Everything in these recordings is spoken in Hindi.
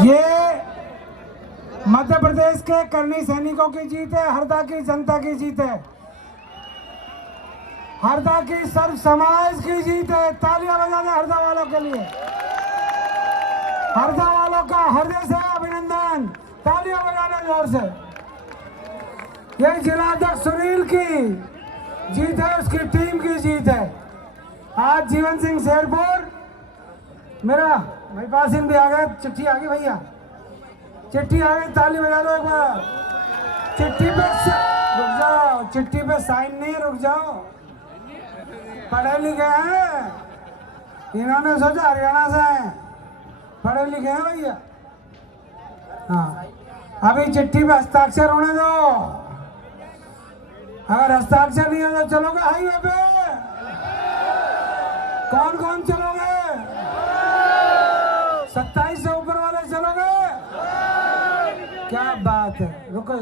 ये मध्य प्रदेश के करनी सैनिकों की जीत है, हरदा की जनता की जीत है, हरदा की सर्व समाज की जीत है। तालियां बजा दें हरदा वालों के लिए। हरदा वालों का हृदय से अभिनंदन। तालियां बजा दें जोर से। ये जिलाध्यक्ष सुनील की जीत है, उसकी टीम की जीत है। आज जीवन सिंह शेरपुर, मेरा भाई पासिन भी आ गया, चिट्ठी आ गई भैया, चिट्ठी आ गई, ताली बजा दो एक बार। चिट्ठी पे रुक जाओ, चिट्ठी पे साइन नहीं, रुक जाओ। पढ़े लिखे हैं, इन्होंने सोचा हरियाणा से हैं, पढ़े लिखे हैं भैया। हाँ, अभी चिट्ठी पे हस्ताक्षर होने दो। अगर हस्ताक्षर नहीं है तो चलोगे हाईवे पे? कौन कौन चलोगे? 27 से ऊपर वाले चलोगे? क्या बात है, रुको।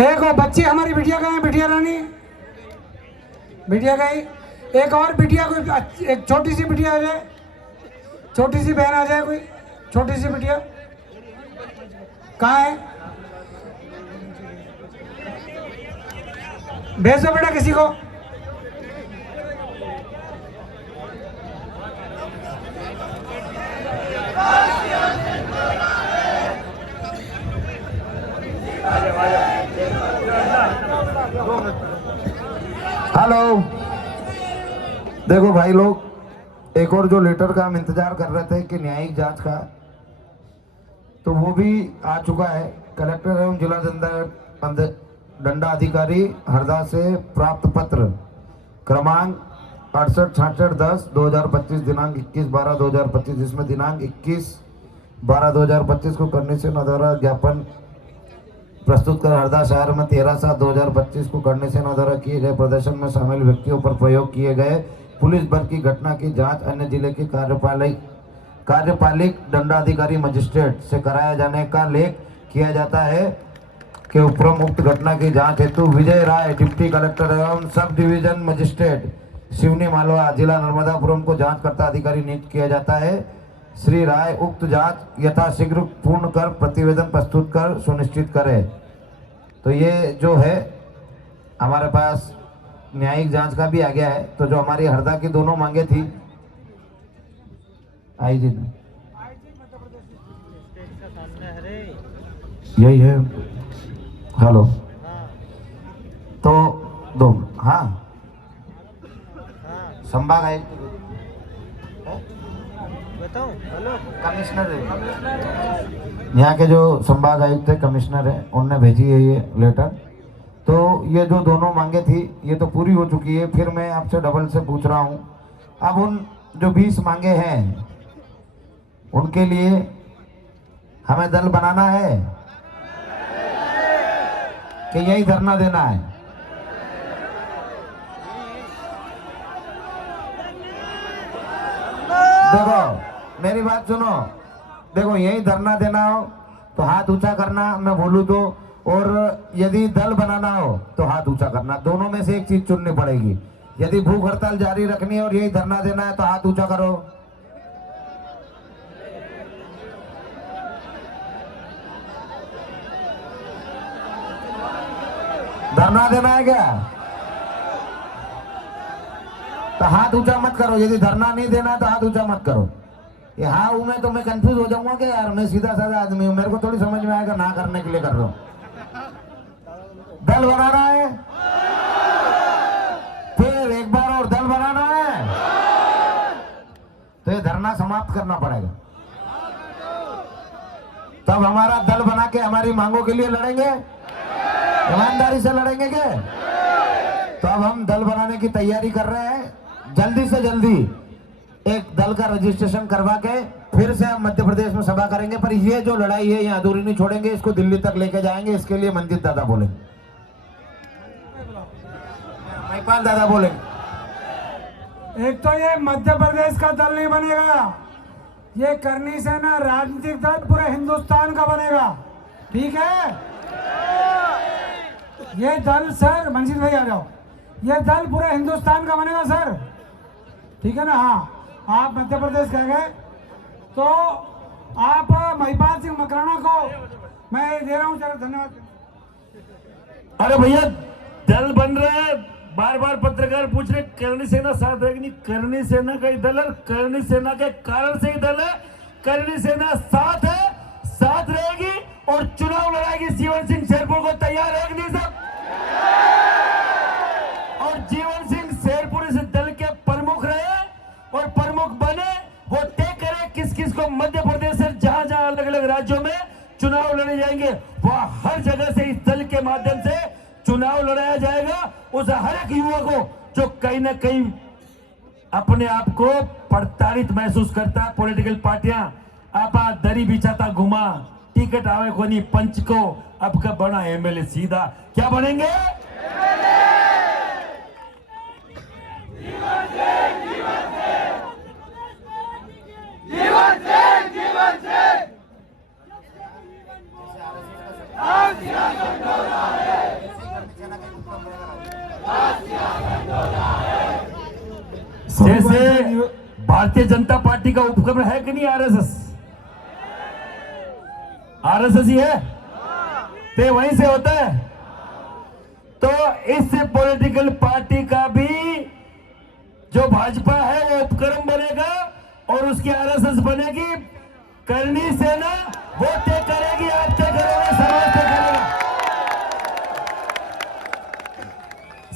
एक और बच्ची हमारी बिटिया गए, बिटिया रानी, बिटिया गई। एक और बिटिया, कोई एक छोटी सी बिटिया आ जाए, छोटी सी बहन आ जाए, कोई छोटी सी बिटिया कहाँ है? भेजो बेटा किसी को। हेलो, देखो भाई लोग, एक और जो लेटर का हम इंतजार कर रहे थे कि न्यायिक जांच का, तो वो भी आ चुका है। कलेक्टर एवं जिला दंडाधिकारी हरदा से प्राप्त पत्र क्रमांक 686610/2025 दिनांक 21/12/2025, जिसमें दिनांक 21/12/2025 को करनी से न द्वारा ज्ञापन प्रस्तुत कर हरदा शहर में 13/7/2025 को करने से न द्वारा किए गए प्रदर्शन में शामिल व्यक्तियों पर प्रयोग किए गए पुलिस बल की घटना की जांच अन्य जिले के कार्यपालिक दंडाधिकारी मजिस्ट्रेट से कराया जाने का लेख किया जाता है कि उपरोक्त घटना की जांच हेतु विजय राय डिप्टी कलेक्टर एवं sub division magistrate Seoni Malwa जिला नर्मदापुरम को जांचकर्ता अधिकारी नियुक्त किया जाता है। श्री राय उक्त जांच यथाशीघ्र पूर्ण कर प्रतिवेदन प्रस्तुत कर सुनिश्चित करे। तो ये जो है हमारे पास न्यायिक जांच का भी आ गया है। तो जो हमारी हरदा की दोनों मांगे थी, आई जी यही है। हेलो, तो दो, हाँ संभाग आयुक्त बताओ, हेलो कमिश्नर है यहाँ के, जो संभाग आयुक्त है कमिश्नर है, उनने भेजी है ये लेटर। तो ये जो दोनों मांगे थी ये तो पूरी हो चुकी है। फिर मैं आपसे डबल से पूछ रहा हूँ, अब उन जो 20 मांगे हैं उनके लिए हमें दल बनाना है कि यही धरना देना है? देखो मेरी बात सुनो, देखो यही धरना देना हो तो हाथ ऊंचा करना, मैं बोलूं तो, और यदि दल बनाना हो तो हाथ ऊंचा करना। दोनों में से एक चीज चुननी पड़ेगी। यदि भूख हड़ताल जारी रखनी है और यही धरना देना है तो हाथ ऊंचा करो। धरना देना है क्या? तो हाथ ऊंचा मत करो। यदि धरना नहीं देना है तो हाथ ऊंचा मत करो। ये हाँ हूं मैं तो मैं कंफ्यूज हो जाऊंगा कि यार मैं सीधा साधा आदमी हूं, मेरे को थोड़ी समझ में आएगा ना करने के लिए कर रहा हूं। दल बनाना है, फिर एक बार और दल बनाना है, तो ये धरना समाप्त करना पड़ेगा। तब हमारा दल बना के हमारी मांगों के लिए लड़ेंगे, ईमानदारी से लड़ेंगे क्या? तो अब हम दल बनाने की तैयारी कर रहे हैं। जल्दी से जल्दी एक दल का रजिस्ट्रेशन करवा के फिर से हम मध्य प्रदेश में सभा करेंगे। पर ये जो लड़ाई है ये अधूरी नहीं छोड़ेंगे, इसको दिल्ली तक लेके जाएंगे। इसके लिए मंजित दादा बोलेंगे। महिपाल दादा बोले। एक तो ये मध्य प्रदेश का दल नहीं बनेगा, ये करनी सेना राजनीतिक दल पूरे हिंदुस्तान का बनेगा, ठीक है। ये दल सर, मंजीत भाई आ जाओ, ये दल पूरे हिंदुस्तान का बनेगा सर, ठीक है ना। हाँ, आप मध्य प्रदेश कह गए तो आप महिपाल सिंह मकराना को मैं दे रहा हूँ, चलो धन्यवाद। अरे भैया दल बन रहे हैं, बार बार पत्रकार पूछ रहे करनी सेना साथ रहेगी, नहीं करनी सेना का ही दल है, करनी सेना के कारण से ही दल है, करनी सेना साथ है, साथ रहेगी और चुनाव लड़ाएगी। जीवन सिंह शेरपुर को तैयार है कि नहीं सब? और जीवन सिंह शेरपुर इस दल के प्रमुख रहे और प्रमुख बने, वो तय करे किस किस को मध्य प्रदेश से जहां जहां अलग अलग राज्यों में चुनाव लड़े जाएंगे, वह हर जगह से इस दल के माध्यम से चुनाव लड़ाया जाएगा। उस हर एक युवा को जो कहीं ना कहीं अपने आप को प्रताड़ित महसूस करता है, पॉलिटिकल पार्टियां आपा दरी बिछाता घुमा, टिकट आवे को नहीं पंच को, अब का बना एमएलए सीधा, क्या बनेंगे? जैसे भारतीय जनता पार्टी का उपक्रम है कि नहीं आरएसएस? आरएसएस ही है, तो वहीं से होता है। तो इस पॉलिटिकल पार्टी का भी जो भाजपा है वो उपक्रम बनेगा और उसकी आरएसएस बनेगी। करनी सेना वो तय करेगी, आप तय करोगे, समाज तय करेगा,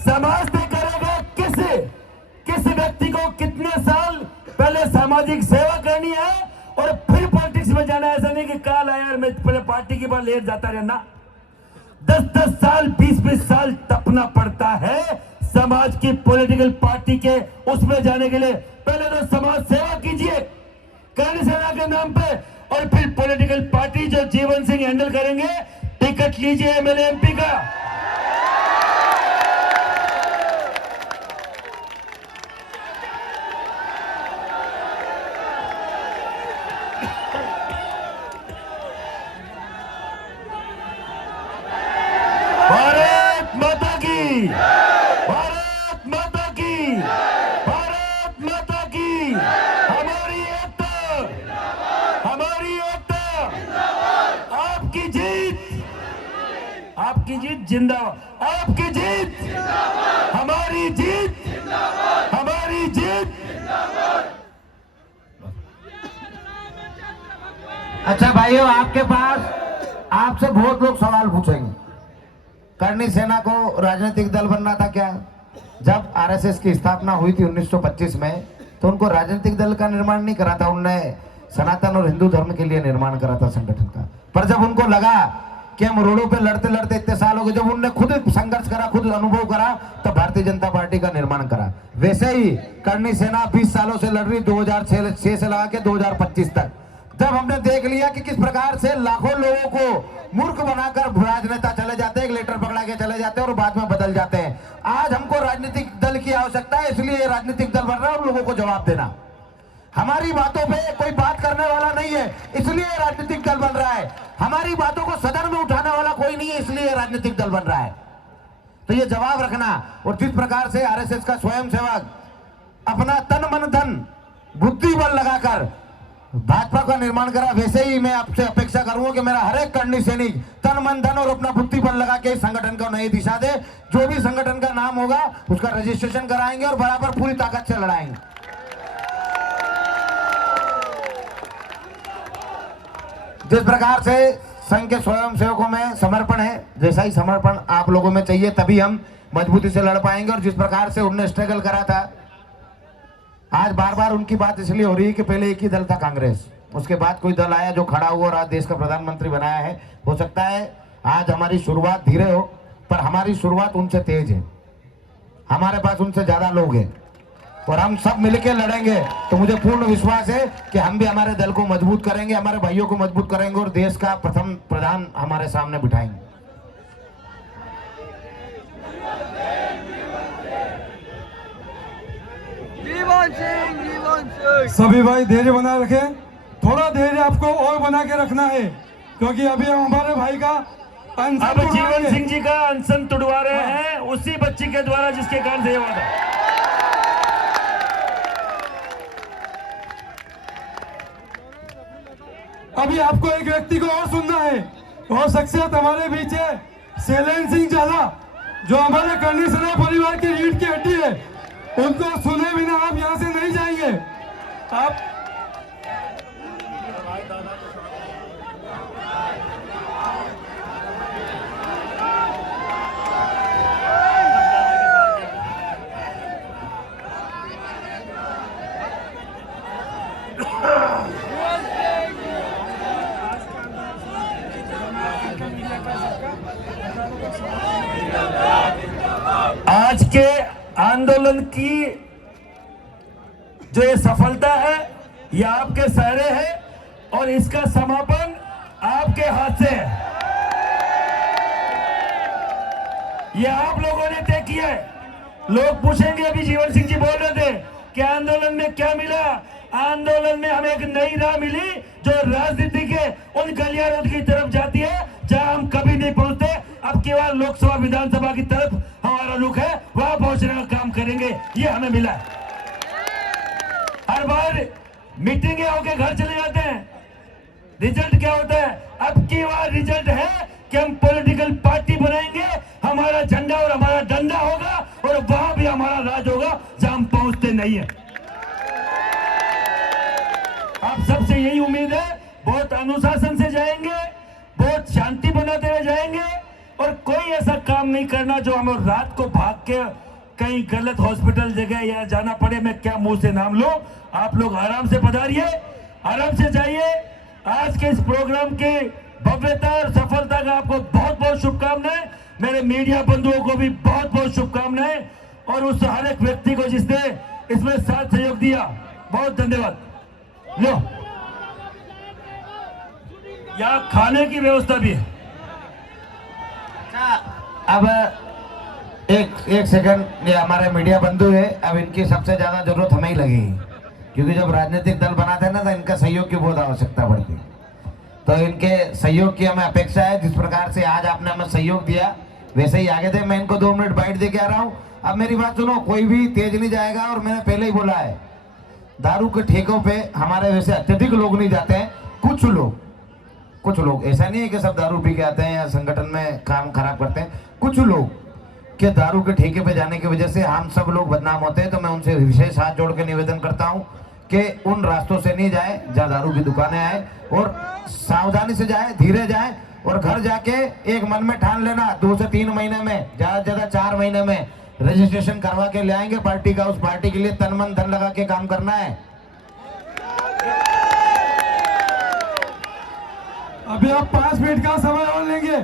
समाज तय करेगा किस व्यक्ति को कितने साल पहले सामाजिक सेवा करनी है और फिर पॉलिटिक्स में जाना। ऐसा नहीं कि काल आया यार मैं पहले पार्टी की बात लेट जाता रहना, 10-10 साल 20-20 साल तपना पड़ता है समाज की पॉलिटिकल पार्टी के उसमें जाने के लिए। पहले तो समाज सेवा कीजिए करनी सेना के नाम पे और फिर पॉलिटिकल पार्टी जो जीवन सिंह हैंडल करेंगे, टिकट लीजिए एमएलए एमपी का। भारत माता की, भारत माता की, भारत माता की, हमारी एकता, हमारी एकता, आपकी जीत, आपकी जीत जिंदाबाद, आपकी जीत, हमारी जीत, हमारी जीत। अच्छा भाइयों, आपके पास आपसे बहुत लोग सवाल पूछेंगे, करनी सेना को राजनीतिक दल बनना था क्या? जब आरएसएस की स्थापना हुई थी 1925 में, तो उनको राजनीतिक दल का निर्माण नहीं करा था, उनने सनातन और हिंदू धर्म के लिए निर्माण करा था संगठन का। पर जब उनको लगा कि हम रोडों पे लड़ते लड़ते इतने साल हो गए, जब उनने खुद संघर्ष करा, खुद अनुभव करा, तो भारतीय जनता पार्टी का निर्माण करा। वैसे ही करनी सेना 20 सालों से लड़ रही, 2006 से लगा के 2025 तक। जब हमने देख लिया कि किस प्रकार से लाखों लोगों को मूर्ख बनाकर राजनेता चले जाते हैं, एक लेटर पकड़ा के चले जाते हैं और बाद में बदल जाते हैं। आज हमको राजनीतिक दल की आवश्यकता है, इसलिए राजनीतिक दल बन रहा है और लोगों को जवाब देना। हमारी बातों पे कोई बात करने वाला नहीं है, इसलिए राजनीतिक दल बन रहा है। हमारी बातों को सदन में उठाने वाला कोई नहीं है, इसलिए राजनीतिक दल बन रहा है। तो ये जवाब रखना। और जिस प्रकार से आरएसएस का स्वयंसेवक अपना तन मन धन बुद्धि बल लगाकर भाजपा का निर्माण करा, वैसे ही मैं आपसे अपेक्षा करूंगा कि मेरा हर एक करनी सैनिक तन मन धन और अपना बुद्धि बल लगा के इस संगठन को नई दिशा दे। जो भी संगठन का नाम होगा उसका रजिस्ट्रेशन कराएंगे और बराबर पूरी ताकत से लड़ाएंगे। जिस प्रकार से संघ के स्वयं सेवकों में समर्पण है, वैसा ही समर्पण आप लोगों में चाहिए, तभी हम मजबूती से लड़ पाएंगे। और जिस प्रकार से उन्होंने स्ट्रगल करा था, आज बार बार उनकी बात इसलिए हो रही है कि पहले एक ही दल था कांग्रेस, उसके बाद कोई दल आया जो खड़ा हुआ और आज देश का प्रधानमंत्री बनाया है। हो सकता है आज हमारी शुरुआत धीरे हो, पर हमारी शुरुआत उनसे तेज है, हमारे पास उनसे ज्यादा लोग हैं और हम सब मिलकर लड़ेंगे। तो मुझे पूर्ण विश्वास है कि हम भी हमारे दल को मजबूत करेंगे, हमारे भाइयों को मजबूत करेंगे और देश का प्रथम प्रधान हमारे सामने बिठाएंगे। सभी भाई धैर्य बनाए रखें, थोड़ा धैर्य आपको और बना के रखना है, क्योंकि अभी हम हमारे भाई का अनशन अब जीवन सिंह जी का अनशन तुड़वा रहे हैं उसी बच्ची के द्वारा जिसके कारण से ये हुआ था। अभी आपको एक व्यक्ति को और सुनना है, और शख्सियत हमारे बीच है शैलेंद्र सिंह झाला, जो हमारे करनी सेना परिवार की रीढ़ की हड्डी है। उनको सुने बिना आप यहाँ से नहीं जाएंगे। आप आज के आंदोलन की जो ये सफलता है ये आपके सहारे है और इसका समापन आपके हाथ से है। ये आप लोगों ने तय किया है। लोग पूछेंगे, अभी जीवन सिंह जी बोल रहे थे कि आंदोलन में क्या मिला। आंदोलन में हमें एक नई राह मिली जो राजनीति के उन गलियारों की तरफ जाती है जहां हम कभी नहीं पहुंचते। अब केवल लोकसभा विधानसभा की तरफ हमारा रुख है, वहां पहुंचने का काम करेंगे, ये हमें मिला है। हर बार मीटिंगें होके घर चले जाते हैं, रिजल्ट क्या होता है? अब की बार रिजल्ट है कि हम पॉलिटिकल पार्टी बनाएंगे, हमारा झंडा और हमारा डंडा होगा और वहां भी हमारा राज होगा जहां हम पहुंचते नहीं है। आप सबसे यही उम्मीद है, बहुत अनुशासन से जाएंगे, बहुत शांति बनाते हुए जाएंगे और कोई ऐसा काम नहीं करना जो हमें रात को भाग के कहीं गलत हॉस्पिटल जगह या जाना पड़े। मैं क्या मुंह से नाम लूं। आप लोग आराम से पधारिए, आराम से जाइए। आज के इस प्रोग्राम की भव्यता और सफलता का आपको बहुत बहुत शुभकामनाएं। मेरे मीडिया बंधुओं को भी बहुत बहुत शुभकामनाएं और उस हर एक व्यक्ति को जिसने इसमें साथ सहयोग दिया, बहुत धन्यवाद। लो, यहाँ खाने की व्यवस्था भी है। अब एक सेकंड, ये हमारे मीडिया बंधु है, अब इनकी सबसे ज्यादा जरूरत हमें ही लगेगी, क्योंकि जब राजनीतिक दल बनाते हैं ना तो इनका सहयोग की बहुत आवश्यकता पड़ती है। तो इनके सहयोग की हमें अपेक्षा है। जिस प्रकार से आज आपने हमें सहयोग दिया वैसे ही आगे दे। मैं इनको 2 मिनट बाइट दे के आ रहा हूँ। अब मेरी बात सुनो, कोई भी तेज नहीं जाएगा और मैंने पहले ही बोला है, दारू के ठेकों पे हमारे वैसे अत्यधिक लोग नहीं जाते हैं। कुछ लोग, ऐसा नहीं है कि सब दारू पी के आते हैं या संगठन में काम खराब करते हैं। कुछ लोग के दारू के ठेके पे जाने की वजह से हम सब लोग बदनाम होते हैं। तो मैं उनसे विशेष हाथ जोड़ के निवेदन करता हूं कि उन रास्तों से नहीं जाए जहां दारू की दुकानें आए, और सावधानी से जाए, धीरे जाए और घर जाके एक मन में ठान लेना 2 से 3 महीने में, ज्यादा से ज्यादा 4 महीने में रजिस्ट्रेशन करवा के ले आएंगे पार्टी का। उस पार्टी के लिए तन मन धन लगा के काम करना है। अभी आप 5 मिनट का समय और लेंगे।